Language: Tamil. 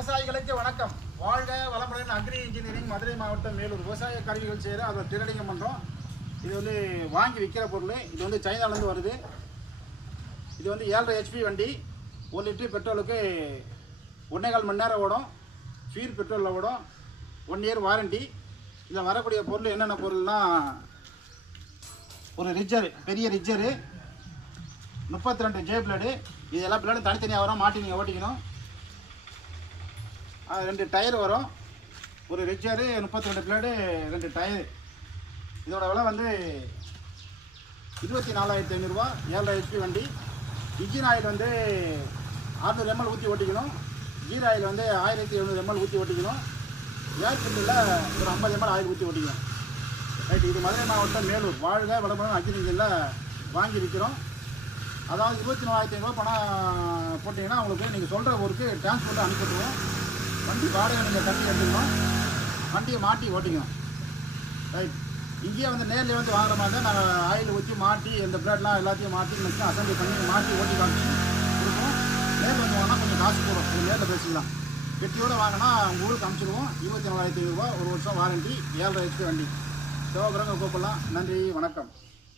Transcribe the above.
விவசாயிகளுக்கு வணக்கம். வாழ்க வளமுடன். அக்ரி இன்ஜினியரிங், மதுரை மாவட்டம், மேலூர். விவசாய கருவிகள் செய்கிற அதை திருடிங்க பண்ணுறோம். இது வந்து வாங்கி விற்கிற பொருள். இது வந்து சைனாலேருந்து வருது. இது வந்து 7.5 HP வண்டி. 1 லிட்டர் பெட்ரோலுக்கு 1.25 மணி நேரம் ஓடும். ஃபீர் பெட்ரோலில் ஓடும். 1 இயர் வாரண்டி. இதில் வரக்கூடிய பொருள் என்னென்ன பொருள்னால், ஒரு ரிஜ்ஜரு, பெரிய ரிஜ்ஜரு, 32 ஜே பிளேடு. இது எல்லா பிளேடும் தனித்தனியாக வரும், மாட்டி நீங்கள் ஓட்டிக்கணும். 2 டயர் வரும். ஒரு ரிஜ்ஜரு, 32 பிளேடு, 2 டயரு. இதோட விலை வந்து 24,500 ரூபா. 7.5 HP வண்டி. இன்ஜின் ஆயில் வந்து 600 ml ஊற்றி ஓட்டிக்கணும். கீர் ஆயில் வந்து 1700 ml ஊற்றி ஓட்டிக்கணும். ஏர் ஃபில்டரில் ஒரு 50 ml ஆயில் ஊற்றி ஓட்டிக்கணும். ரைட். இது மதுரை மாவட்டம், மேலூர். வாழ்க வளமுடன் அக்ரி இன்ஜினில் வாங்கி விற்கிறோம். அதாவது 24,500 ரூபா பணம் போட்டிங்கன்னா உங்களுக்கு நீங்கள் சொல்கிற ஊருக்கு டிரான்ஸ்போர்ட்டை அனுப்பிவிடுவோம். வண்டி வாடகை நீங்கள் கட்டி எடுத்துக்கணும். வண்டியை மாட்டி ஓட்டிக்கணும். ரைட். இங்கேயே வந்து நேரில் வந்து வாங்குற மாதிரி தான் நாங்கள் ஆயில் ஊற்றி மாட்டி இந்த பிளேட்லாம் எல்லாத்தையும் மாட்டி மிஷின் அசம்பிளி பண்ணி மாட்டி ஓட்டி காமிச்சு கொடுப்போம். நேரில் வந்து வாங்கினா கொஞ்சம் காசு போடும். இது நேரில் பேசிக்கலாம். வெட்டியோடு வாங்கினா உங்கள் ஊருக்கு அனுப்பிச்சிடுவோம். 24,500 ரூபா. 1 வருஷம் வாரண்டி. 7.5 HP வண்டி. தேவைப்படுறவங்க கூப்பிடலாம். நன்றி, வணக்கம்.